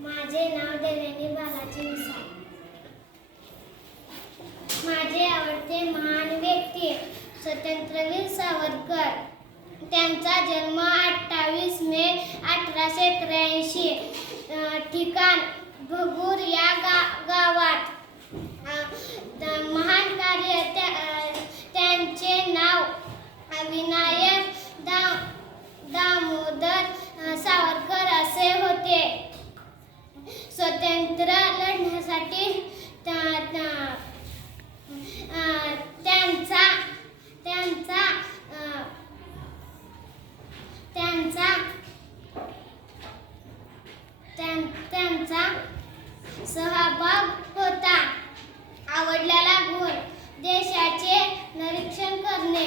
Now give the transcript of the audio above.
माझे नाव देवयानी बालाजी मिसाळ. माझे आवडते महान व्यक्ती स्वातंत्र्यवीर सावरकर. त्यांचा जन्म 28 मे 1883. ठिकाण भगूर या गावात. महान कार्य त्यांचे नाव विनायक दामोदर सावरकर असे होते. स्वातंत्र्य लढण्यासाठी त्यांचा सहभाग होता. आवडलेला गुण देशाचे निरीक्षण करणे,